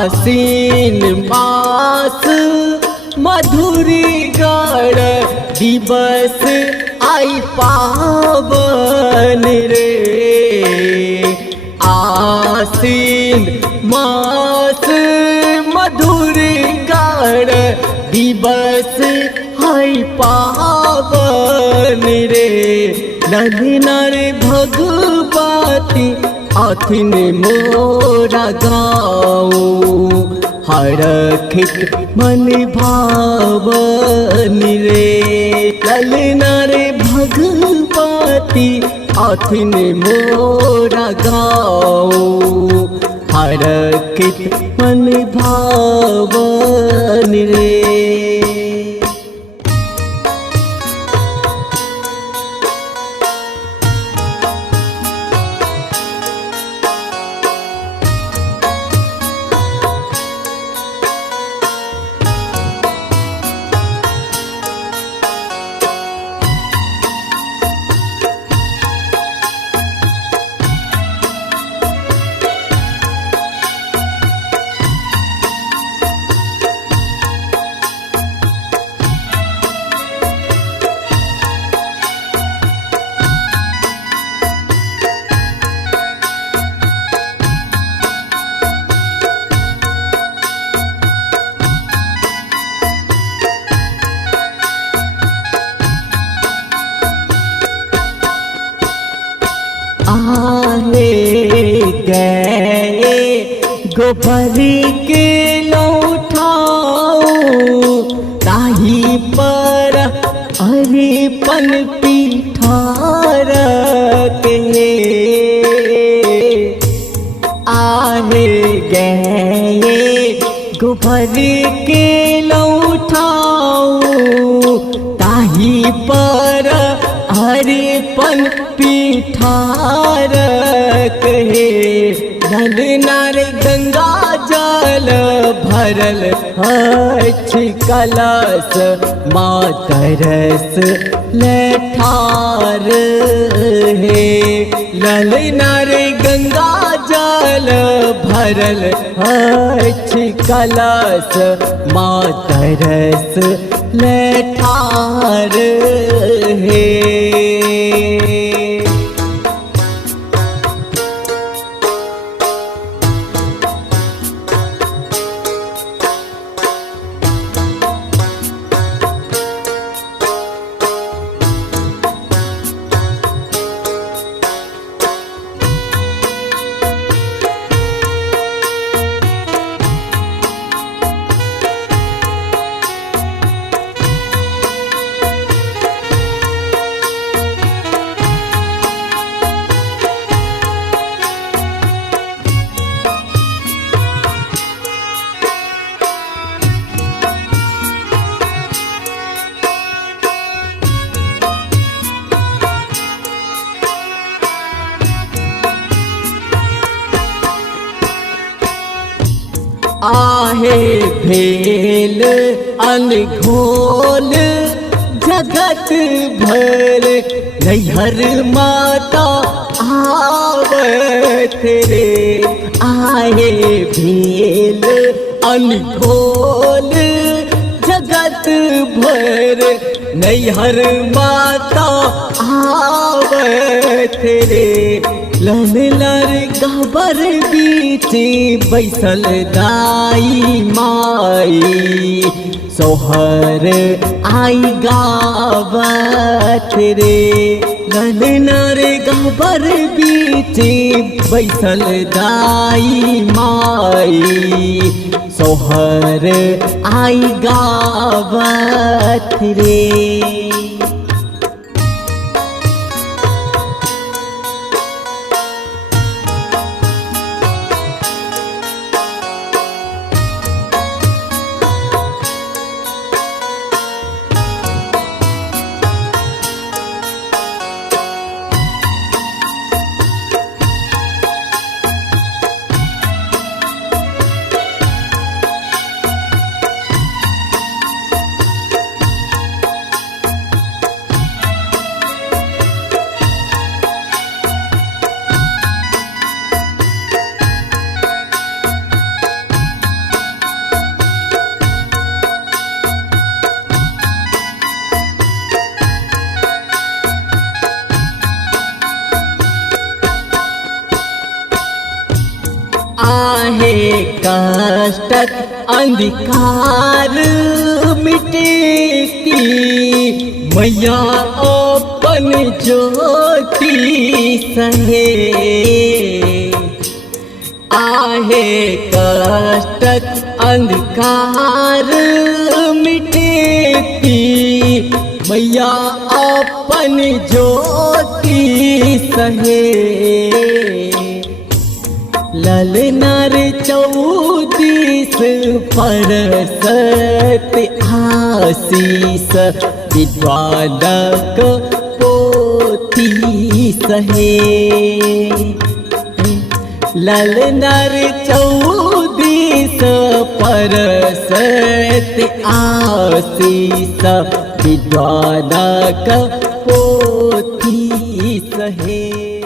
आसीन मास मधुरी गण दिवस आई पावन रे। आसीन मास मधुरी गण दिवस आई पावन रे। नर भगवती आथिन मोरा गाँव हरखित मन भावन रे। ललना रे भगवती आथिन मोरा गाँव हरखित मन भावन रे। आने गए गोबर के लौटाओ ताही पर अरिपन पीठार के। आने गए गोबर के लौटाओ ताही पर अरिपन पीठार कहे। नर गंगा जल भरल अछि कलश मातरस लेठार है। ललनार गंगा जल भरल अछि कलश मातरस लेठार है। आहे भेल अनघोल जगत भर नैहर माता आवत रे। आहे भेल अनघोल जगत भर नैहर माता आवत रे। ललर गबर बीच बैसल दाई माई सोहर आई गावत रे। ललर गबर बीच बैसल दाई माई सोहर आई गावत रे। कष्टक अंधकार मिटेती मैया अपन ज्योति सहे आहे कष्टक अंधकार मिटेती मैया अपन ज्योति सहे ललनार 14 परसत आशीष विद्वादक पोथी सहे ललनार 14 परसत आशीष विद्वादक पोथी सहे।